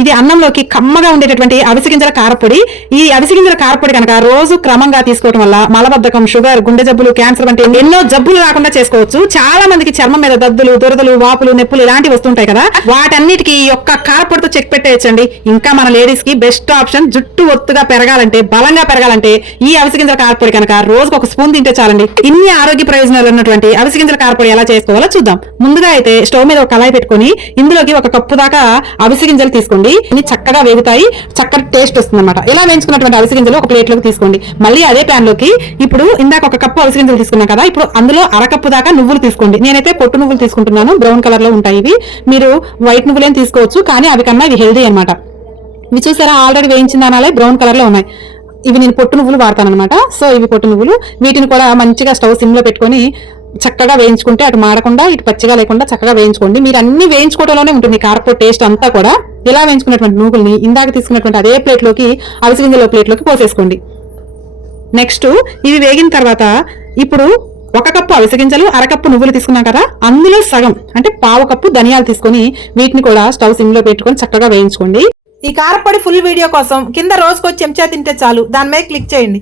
ఇది అన్నంలోకి కమ్మగా ఉండేటటువంటి అవిసె గింజల కారపొడి. ఈ అవిసె గింజల కారపొడి కనుక రోజు క్రమంగా తీసుకోవడం వల్ల మలబద్ధకం, షుగర్, గుండె జబ్బులు, క్యాన్సర్ వంటి ఎన్నో జబ్బులు రాకుండా చేసుకోవచ్చు. చాలా మందికి చర్మం మీద దద్దులు, దురదలు, వాపులు, నొప్పులు ఇలాంటివి వస్తుంటాయి కదా, వాటన్నిటికీ ఈ ఒక్క కారపొడితో చెక్ పెట్టేయచ్చండి. ఇంకా మన లేడీస్ కి బెస్ట్ ఆప్షన్. జుట్టు ఒత్తుగా పెరగాలంటే, బలంగా పెరగాలంటే ఈ అవిసె గింజల కారపొడి కనుక రోజుకు ఒక స్పూన్ తింటే చాలండి. ఇన్ని ఆరోగ్య ప్రయోజనాలు ఉన్నటువంటి అవిసె గింజల కారపొడి ఎలా చేసుకోవాలో చూద్దాం. ముందుగా అయితే స్టవ్ మీద ఒక కళాయి పెట్టుకుని ఇందులోకి ఒక కప్పు దాకా అవిసె గింజలు తీసుకోండి. చక్కగా వేగుతాయి, చక్కటి టేస్ట్ వస్తుంది అనమాట. ఇలా వేయించుకున్నటువంటి అవిసె గింజలు ఒక ప్లేట్ లోకి తీసుకోండి. మళ్ళీ అదే ప్యాన్ లోకి ఇప్పుడు ఇందాక ఒక కప్పు అవిసె గింజలు తీసుకున్నాం కదా, ఇప్పుడు అందులో అరకప్పు దాకా నువ్వులు తీసుకోండి. నేనైతే పొట్టు నువ్వులు తీసుకుంటున్నాను, బ్రౌన్ కలర్ లో ఉంటాయి ఇవి. మీరు వైట్ నువ్వులేం తీసుకోవచ్చు, కానీ అవి కన్నా ఇవి హెల్దీ అనమాట. ఇవి చూసారా, ఆల్రెడీ వేయించిన దానాలే బ్రౌన్ కలర్ లో ఉన్నాయి. ఇవి నేను పొట్టు నువ్వులు వాడతాను అనమాట. సో ఇవి పొట్టు నువ్వులు. వీటిని కూడా మంచిగా స్టవ్ సిమ్ లో పెట్టుకొని చక్కగా వేయించుకుంటే అటు మాడకుండా ఇటు పచ్చిగా లేకుండా చక్కగా వేయించుకోండి. మీరు అన్ని వేయించుకోవడంలోనే ఉంటుంది కారపొడి టేస్ట్ అంతా కూడా. ఇలా వేయించుకున్నటువంటి నువ్వుల్ని ఇందాక తీసుకున్నటువంటి అదే ప్లేట్ లోకి, అవిసె గింజల ప్లేట్ లోకి పోసేసుకోండి. నెక్స్ట్ ఇవి వేగిన తర్వాత ఇప్పుడు ఒక కప్పు అవిసె గింజలు, అరకప్పు నువ్వులు తీసుకున్నాం కదా, అందులో సగం అంటే పావు కప్పు ధనియాలు తీసుకొని వీటిని కూడా స్టవ్ సిమ్ లో పెట్టుకొని చక్కగా వేయించుకోండి. ఈ కారపొడి ఫుల్ వీడియో కోసం కింద రోజుకో చెంచా తింటే చాలు దాని మీద క్లిక్ చేయండి.